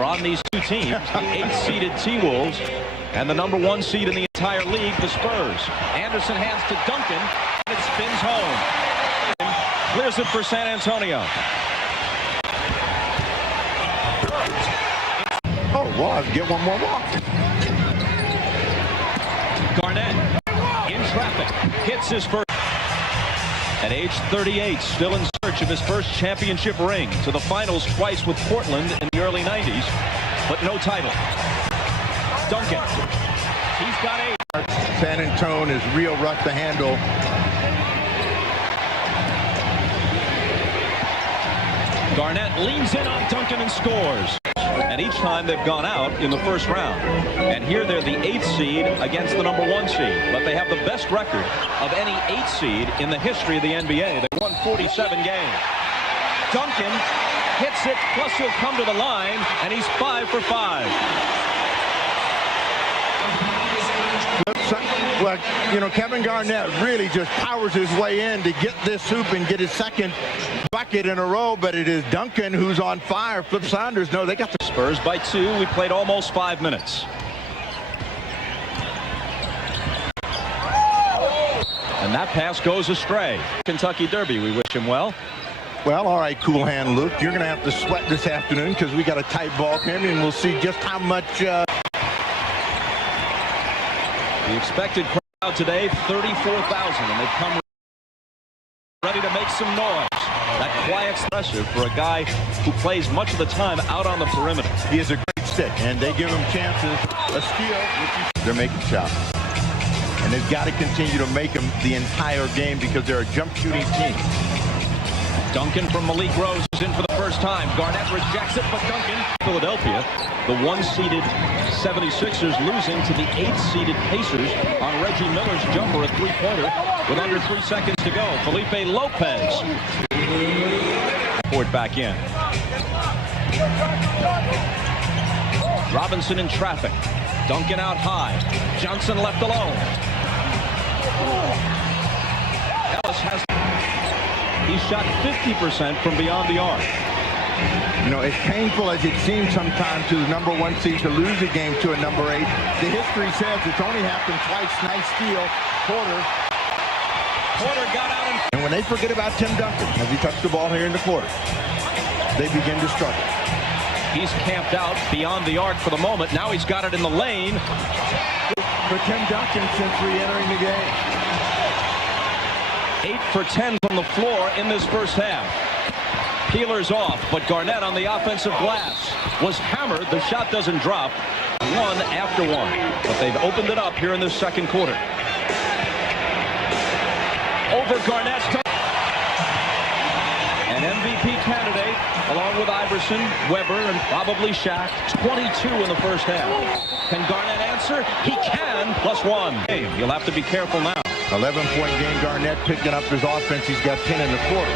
are on these two teams, the 8th-seeded T-Wolves and the number 1 seed in the entire league, the Spurs. Anderson hands to Duncan, and it spins home. Clears it for San Antonio. Oh, well, get one more walk. Garnett in traffic, hits his first. At age 38, still in search of his first championship ring. To the finals twice with Portland in the early 90s, but no title. Duncan, he's got 8. San Antonio is real rough to handle. Garnett leans in on Duncan and scores. And each time they've gone out in the first round. And here they're the 8th seed against the number 1 seed. But they have the best record of any 8th seed in the history of the NBA. They won 47 games. Duncan hits it, plus he'll come to the line, and he's 5 for 5. Well, you know, Kevin Garnett really just powers his way in to get this hoop and get his second bucket in a row, but it is Duncan who's on fire. Flip Saunders, no, they got the Spurs by 2. We played almost 5 minutes. And that pass goes astray. Kentucky Derby, we wish him well. Well, all right, cool hand, Luke. You're going to have to sweat this afternoon because we got a tight ball game, and we'll see just how much... The expected crowd today, 34,000, and they've come ready to make some noise. That quiet expressive for a guy who plays much of the time out on the perimeter. He is a great stick, and they give him chances. A steal, they're making shots. And they've got to continue to make them the entire game because they're a jump shooting team. Duncan from Malik Rose is in for the first time. Garnett rejects it, but Duncan, Philadelphia, the 1-seeded 76ers losing to the 8th-seeded Pacers on Reggie Miller's jumper, a 3-pointer with under 3 seconds to go. Felipe Lopez. Poured back in. Robinson in traffic. Duncan out high. Johnson left alone. Ellis has... He shot 50% from beyond the arc. You know, as painful as it seems sometimes to the number 1 seed to lose a game to a number 8, the history says it's only happened twice. Nice steal. Porter got out. And when they forget about Tim Duncan, as he touched the ball here in the quarter, they begin to struggle. He's camped out beyond the arc for the moment. Now he's got it in the lane. For Tim Duncan since re-entering the game. 8 for 10 from the floor in this first half. Peeler's off, but Garnett on the offensive glass was hammered. The shot doesn't drop. 1 after 1. But they've opened it up here in this second quarter. Over Garnett. An MVP candidate, along with Iverson, Webber, and probably Shaq. 22 in the first half. Can Garnett answer? He can, +1. He'll have to be careful now. 11-point game. Garnett picking up his offense. He's got 10 in the quarter.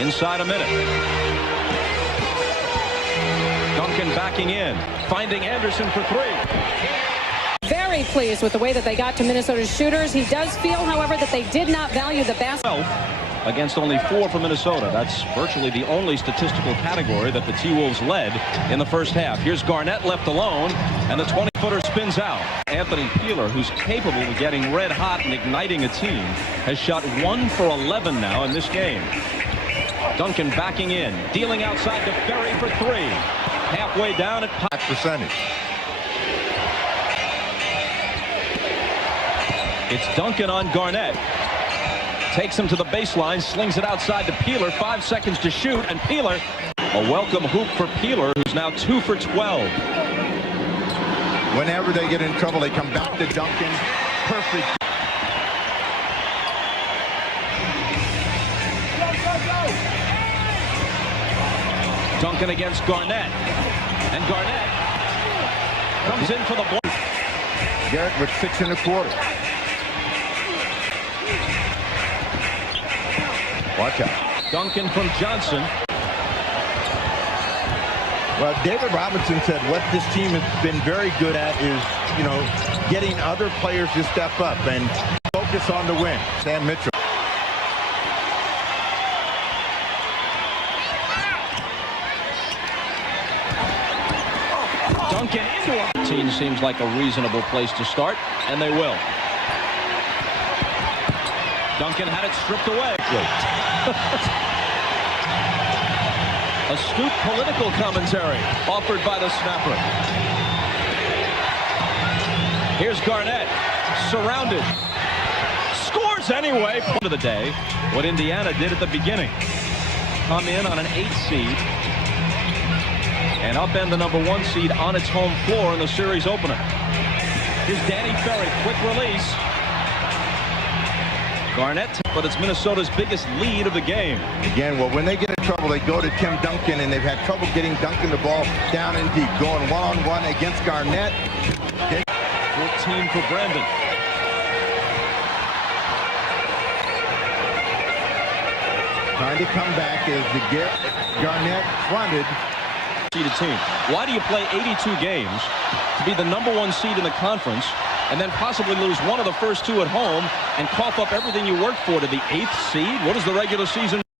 Inside a minute. Duncan backing in, finding Anderson for 3. Very pleased with the way that they got to Minnesota's shooters. He does feel, however, that they did not value the basket. Against only 4 for Minnesota. That's virtually the only statistical category that the T-Wolves led in the first half. Here's Garnett left alone, and the 20-footer spins out. Anthony Peeler, who's capable of getting red hot and igniting a team, has shot 1 for 11 now in this game. Duncan backing in, dealing outside to Ferry for 3. Halfway down at pot percentage. It's Duncan on Garnett. Takes him to the baseline, slings it outside to Peeler. 5 seconds to shoot, and Peeler, a welcome hoop for Peeler, who's now 2 for 12. Whenever they get in trouble, they come back to Duncan. Perfect. Duncan against Garnett. And Garnett comes in for the ball. Garrett with 6 in the quarter. Watch out. Duncan from Johnson. Well, David Robinson said what this team has been very good at is, you know, getting other players to step up and focus on the win. Sam Mitchell. Duncan into a team seems like a reasonable place to start, and they will. Duncan had it stripped away. Astute political commentary offered by the snapper. Here's Garnett, surrounded. Scores anyway. Point of the day, what Indiana did at the beginning. Come in on an 8 seed and upend the number 1 seed on its home floor in the series opener. Here's Danny Ferry, quick release. Garnett, but it's Minnesota's biggest lead of the game. Again, well, when they get in trouble, they go to Tim Duncan, and they've had trouble getting Duncan the ball down and deep. Going one-on-one against Garnett. 14 for Brandon. Trying to come back as the Garnett fronted. Seeded team. Why do you play 82 games to be the number 1 seed in the conference and then possibly lose one of the first 2 at home and cough up everything you worked for to the 8th seed? What is the regular season?